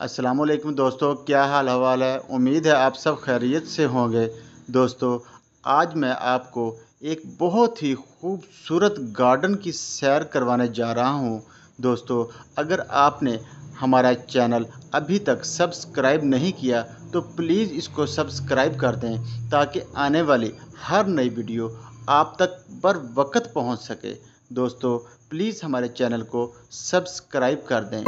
अस्सलामुअलैकुम दोस्तों, क्या हाल हवाल है। उम्मीद है आप सब खैरियत से होंगे। दोस्तों, आज मैं आपको एक बहुत ही खूबसूरत गार्डन की सैर करवाने जा रहा हूं। दोस्तों, अगर आपने हमारा चैनल अभी तक सब्सक्राइब नहीं किया तो प्लीज़ इसको सब्सक्राइब कर दें ताकि आने वाली हर नई वीडियो आप तक बर वक्त पहुँच सके। दोस्तों, प्लीज़ हमारे चैनल को सब्सक्राइब कर दें।